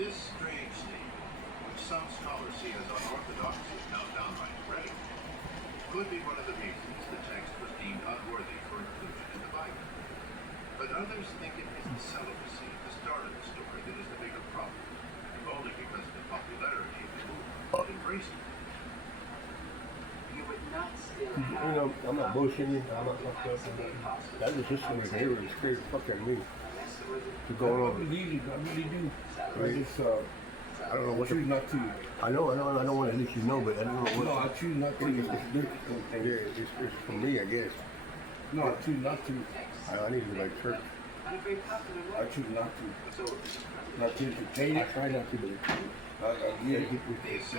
This strange statement, which some scholars see as unorthodox, is now downright heretical, could be one of the reasons the text was deemed unworthy for inclusion in the Bible. But others think it is the celibacy at the start of the story that is the bigger problem, if only because of the popularity of the movement that embraced it. You would not still You know, I'm not bullshitting you. I'm not fucked up. That was just something they were scared the fuck out of me. To go I on. believe you. I really do. Right. I just, I don't know I what choose not to. I know, I don't want to let you know, but I don't know what. No, I choose not to. Yeah, it's for me, I guess. No, I choose not to. I need to go back to church. I choose not to. Not to entertain I it. try not to, but I get it. it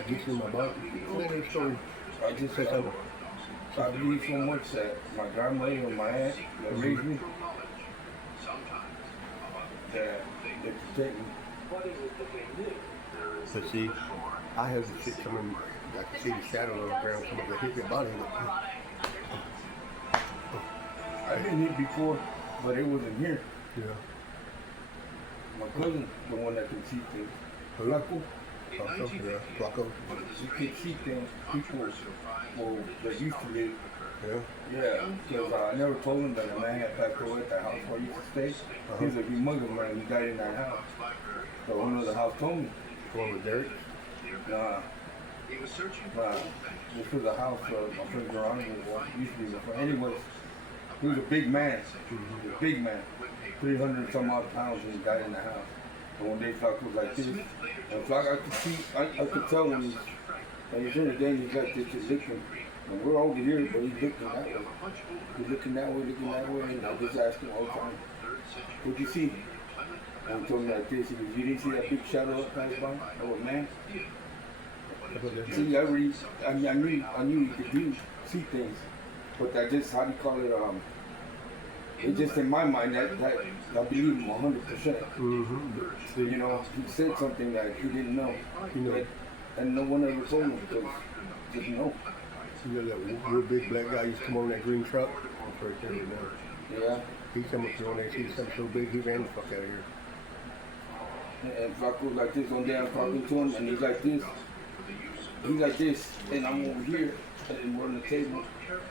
gets in my body. That story. I just said I believe so much that my grandmother and my aunt that raised me, that they protect me. But see, I have the shit coming. I can see the shadow on the ground coming to hit your body. I've been here before, but it wasn't here. Yeah. My cousin, the one that can see things. Flaco, Flaco. he can see things. People that used to live. Yeah. Yeah, because I never told him that a man had passed away at that house where I used to stay. He was a humongous man. He died in that house. So one of the house told me. The one with Derek? Nah. This was a house my friend Geronimo used to be my friend. Anyways, he was a big man. A big man. 300 some odd pounds and he died in the house. And one day Flaco was like this. And Flaco, I could tell him, and he's in the day, he's like this, he's looking. And we're over here, but he's looking that way. He's looking that way, and I just asked him all the time, what'd you see? And he told me like this, he goes, you didn't see that big shadow up past by? I went, man. See, I knew he could see things. But that just, how do you call it, it's just in my mind that I believe him 100%. So, you know, he said something that he didn't know. And no one ever told him because he didn't know. You know that real big black guy used to come on that green truck? That's right there, you know. Yeah. He come up to one day, he see something so big, he ran the fuck out of here. And Flaco was like this. One day I'm talking to him and he's like this. He's like this, and I'm over here, and we're on the table,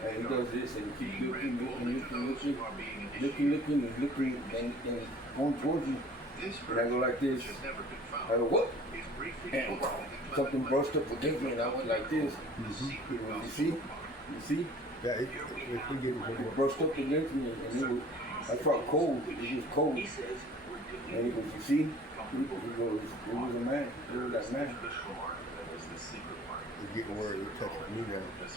and he does this, and he keeps looking, and going towards me. And I go like this. I go, what? And something brushed up against me, and I went like this. You see? Yeah, we get It brushed up against me, and I felt cold. It was cold. And he goes, you see? He goes, it was a man. It was that man. It's getting where it touches me now. Look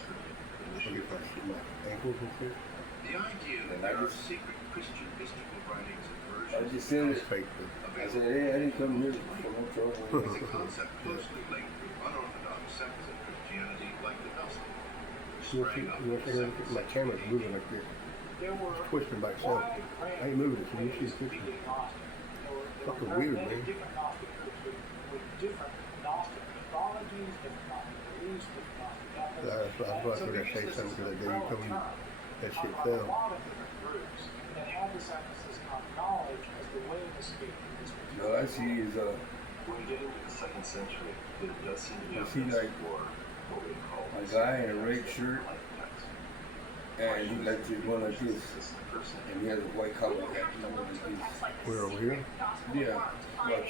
at that shit, my ankles and shit. The idea that there are secret Christian mystical writings and versions I just said it. It's fake, but I said, hey, I didn't come here for no trouble. is a concept closely linked with unorthodox sects of Christianity like the gospel. my camera's moving like this. It's twisting by itself. I ain't moving it, so you see it's twisting. Fucking weird, man. I was going to say something because the day you told me that shit fell. All I see is, When we get into the 2nd century, there does seem to be I see like what we call a guy in a red shirt, and he like to run like this, and he has a white collar hat. We're over here? Yeah, like,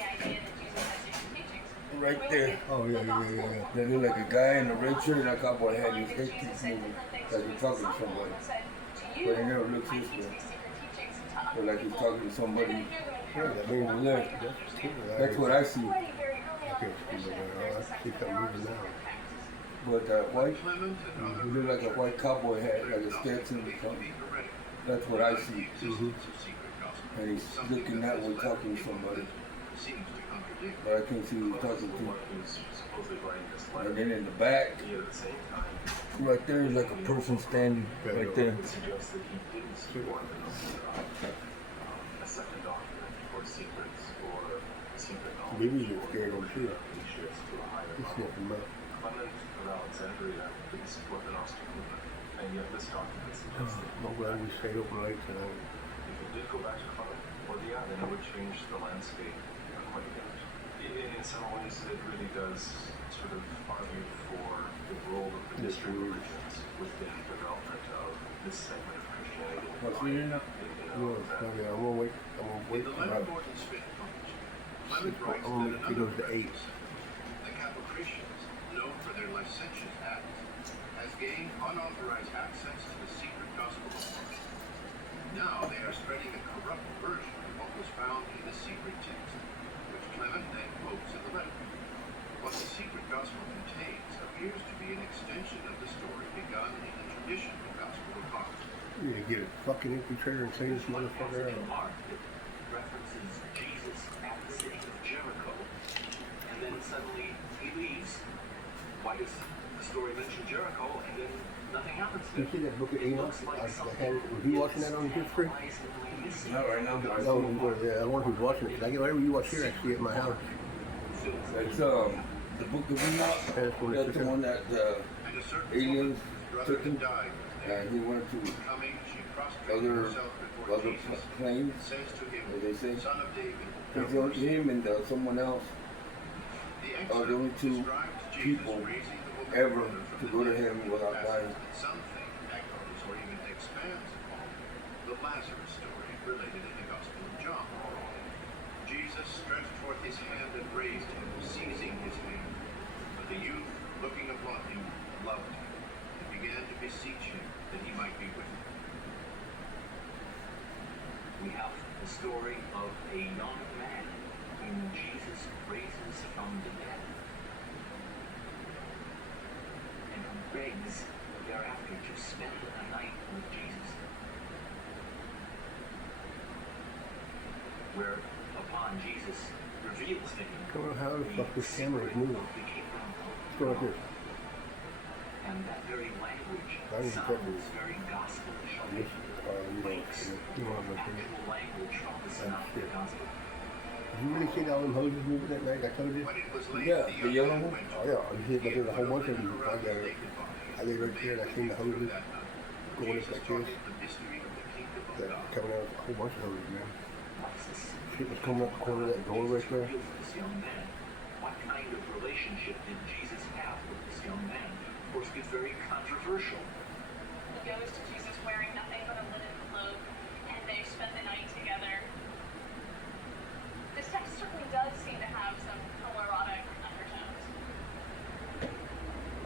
right there. Oh, yeah. They look like a guy in a red shirt and a cowboy hat, and his head keeps moving, like he's talking to somebody. But he never looks this way. But like he's talking to somebody. Yeah, that means That's what I see. I can't see nobody. I see something moving now. But white, he look like a white cowboy hat, like a Stetson or something. That's what I see. And he's looking that way, talking to somebody. But I can't see who he's talking to. And then in the back, right there is like a person standing right there. Maybe you're scared of too. He's sniffing them out. Clement of Alexandria didn't support the Gnostic movement, and yet this document suggests that I'm glad we stayed open late tonight. if it did go back to Clement, well, yeah, then it would change the landscape quite a bit. In some ways, it really does sort of argue for the role of the mystery religions within the development of this segment of Christianity. What's the name now? Well, yeah, I'm gonna wait. I'm gonna wait In the for Leonard about Morton Smith published, Clement writes I'm gonna that wait till it goes to another 8. the Capocretians, known for their licentious acts, has gained unauthorized access to the secret gospel of Mark. Now they are spreading a corrupt version of what was found in the secret text, which Clement then quotes in the letter. What the secret gospel contains appears to be an extension of the story begun in the traditional gospel of Mark. You need to get a fucking infiltrator and send this motherfucker out. Mark that references Jesus at the city of Jericho, and then suddenly he leaves. Why does the story mention Jericho and then nothing happens You there? see that book of Enoch? I had it. Was you watching that on history? Not right now. No, I wonder who's watching it. 'Cause I get whatever you watch here, I see it at my house. It's the book of Enoch. That's what That's it's the one that And a certain aliens woman, brother took him, had died. and he went to Coming, she prostrated other herself before other Jesus, planes. and says to him, What they say? Son of David, It's have only mercy." him and someone else The are the only two describes Jesus people raising the woman's ever brother from to the go to dead, him without passages dying. that something echoes or even expands upon the Lazarus story related in the Gospel of John. Jesus stretched forth his hand and raised him, seizing his hand. But the youth, looking upon him, loved him, and began to beseech him that he might be with him. We have the story of a young man whom Jesus raises from the dead, and who begs thereafter to spend a night with Jesus. Whereupon Jesus reveals to him I don't know how the fuck this camera is moving. the kingdom of Go like this. and that very language I didn't sounds cover it. very gospelish. This, you know, I'm looking at. Actual language from the synoptic gospel. Did you really see all them hoses moving that night? I told you. When it was late, Yeah, the yellow young man one? went Oh yeah, you see, but there's a whole bunch of them. I got it. naked body. I lay right there and I seen the hoses going up like this. The mystery of the kingdom of That God. coming out, a whole bunch of hoses, man. What's this? Shit was coming up the corner of that door right there. This young man. What kind of relationship did Jesus have with this young man? Of course, it's very controversial. He goes to Jesus wearing nothing but a linen cloak, and they spend the night together. This text certainly does seem to have some homoerotic undertones.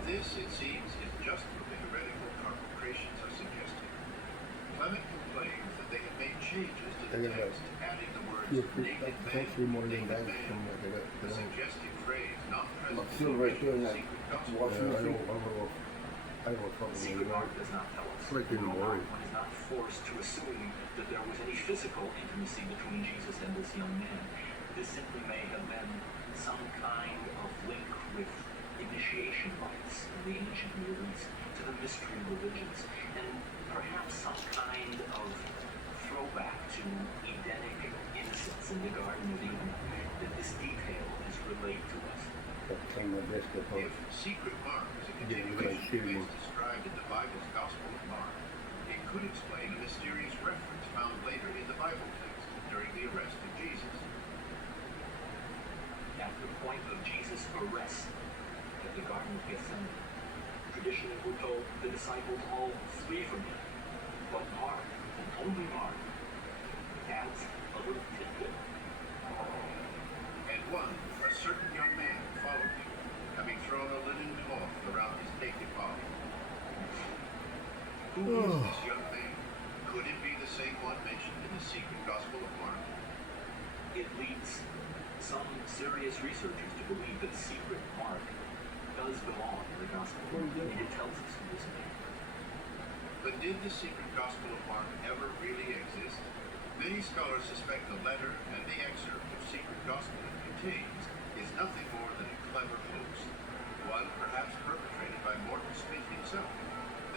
This, it seems, is just what the heretical Carpocratians are suggesting. Clement complains that they have made changes to the They're gonna text, adding the words Yeah, naked man, potentially more than naked that. man, Something like that. the suggestive phrase not present I'm still right there in that secret gospel. washing Yeah, I machine. don't know. I don't fucking Secret know. Mark does not tell us. Right in the morning. One is not forced to assume that there was any physical intimacy between Jesus and this young man. This simply may have been some kind of link with initiation rites in the ancient Near East to the mystery religions, and perhaps some kind of throwback to Edenic innocence in the Garden of Eden, that this detail is relayed to us. I'll clean my desk up. If secret Mark is a Yeah, continuation like of shooting. events described in the Bible's Gospel of Mark, it could explain a mysterious reference found later in the Bible text during the arrest of Jesus. At the point of Jesus' arrest at the Garden of Gethsemane, traditionally we're told the disciples all flee from him. But Mark, and only Mark, adds a little tidbit. And one, a certain young man, followed him, having thrown a linen cloth around his naked body. Who is this young man? Could it be the same one mentioned in the secret Gospel of Mark? It leads some serious researchers to believe that secret Mark does belong in the Gospel, and it tells us who this man is. But did the secret Gospel of Mark ever really exist? Many scholars suspect the letter and the excerpt of secret Gospel it contains is nothing more than a clever hoax, one perhaps perpetrated by Morton Smith himself.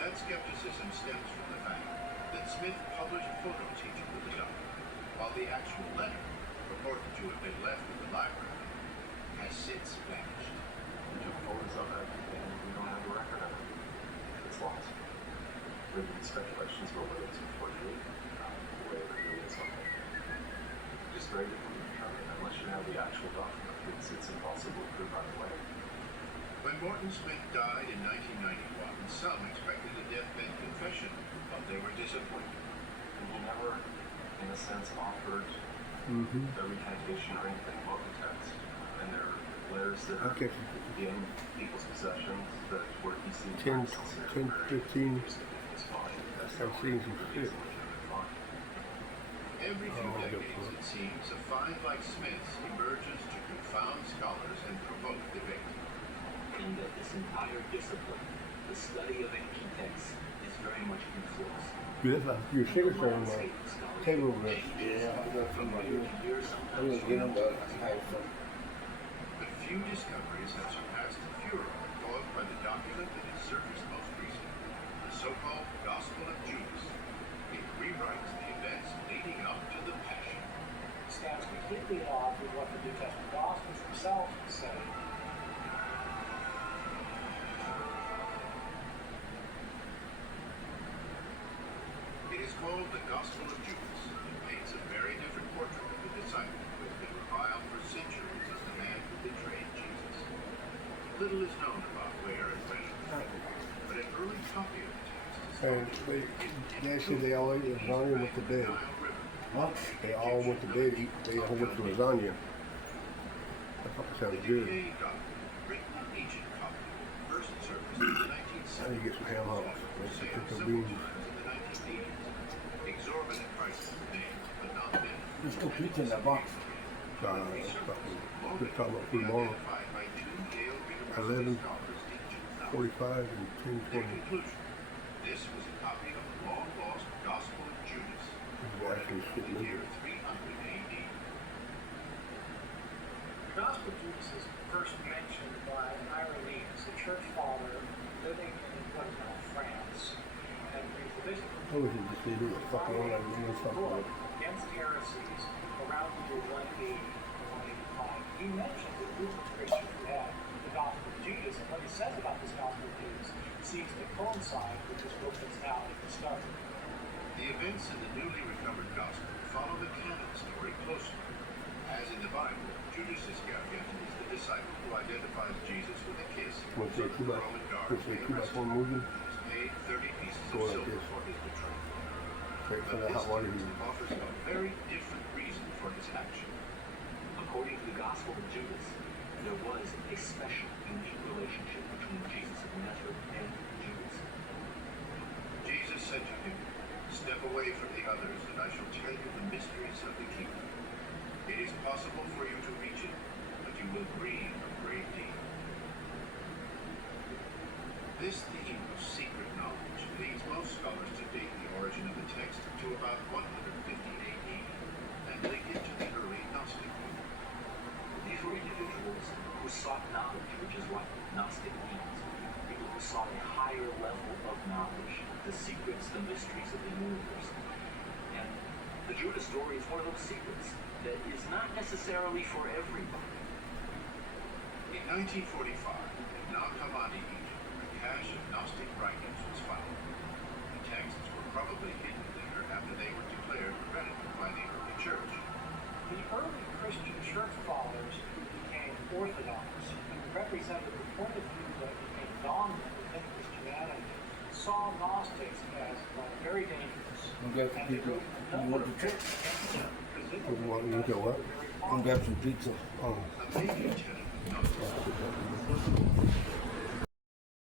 That skepticism stems from the fact that Smith published photos he took of the document, while the actual letter, purported to have been left in the library, has since vanished. We took photos of it, and we don't have a record of it. It's lost. There have been speculations about whether it's a forgery, whether it really is something. Just very difficult to determine unless you have the actual document. It's impossible to run away. When Morton Smith died in 1991, some expected a deathbed confession, but they were disappointed. And he never, in a sense, offered a recantation or anything about the text. And there are letters that are Okay. in people's possessions that where he seems 10, very sincere, 10, very 15. it's fine. That's I've seen some really shit. is legitimate fine. Every few Oh, good decades, point. it seems, a find like Smith's emerges to confound scholars and provoke debate. In that this entire discipline, the study of ancient texts, is very much in flux. Yes, your cigarettes are on the Landscape of scholarship table over there. changes Yeah, I got some right year here. to year, I'm sometimes gonna get them, but I have some. But few discoveries have surpassed the furor caused by the document that has surfaced most recently, the so-called Gospel of Judas. It rewrites the events leading up to the Passion. Stands completely at odds with what the New Testament Gospels themselves say. It is called the Gospel of Judas. It paints a very different portrait of the disciple who has been reviled for centuries as the man who betrayed Jesus. Little is known about where and when it was written, but an early copy of the text is And they said they all ate lasagna with the bed. Nile River. What? They all went to bed, they all went to lasagna. I thought it The sounded good. decaying document, written in ancient copy, first surfaced in the 19th I need to get some ham hocks. Make some pickled beans. in the 1980s. Exorbitant prices were named, but not many. There's no pizza in that box. We're talking about food tomorrow. 11, 45 and 10, 20. Conclusion. This was a copy of the long-lost Gospel of Judas, Actually, in shit, the year maybe. 300 AD. The Gospel of Judas is first mentioned by Irenaeus, a church father living in what is now France, and brings the bishop I wish it just didn't do it. Fucking all I do is something book like it. against heresies around the year 180 185. He mentions a group of Christians who had the Gospel of Judas, and what he says about this Gospel of Judas seems to coincide with this book that's now in the start. The events in the newly recovered Gospel follow the canon story closely. As in the Bible, Judas Iscariot is the disciple who identifies Jesus with a kiss When so say that 2 the by, Roman guard when say may 2 by arrest 4 him. moving, He is paid 30 pieces Go of like silver this. for his betrayal. take But some of the this hot water text heater. offers a very different reason for his action. According to the Gospel of Judas, there was a special, unique relationship between Jesus of Nazareth and Judas. Jesus said to him, "Step away from the others, and I shall tell you the mysteries of the kingdom. It is possible for you to reach it, but you will grieve a great deal." This theme of secret knowledge leads most scholars to date the origin of the text to about 150 AD and link it to the early Gnostic movement. These were individuals who sought knowledge, which is what Gnostic means. People who sought a higher level of knowledge, the secrets, the mysteries of the universe. And the Judas story is one of those secrets that is not necessarily for everybody. In 1945, at Nag Hammadi, Egypt, a cache of Gnostic writings was found. The texts were probably hidden there after they were declared heretical by the early church. The early Christian church fathers who became Orthodox, who represented the point of view that became dominant within Christianity, saw Gnostics as very dangerous. I'm got some pizza. You want the trick? You get what? I'm got some pizza. Oh, A major tenet of Gnosticism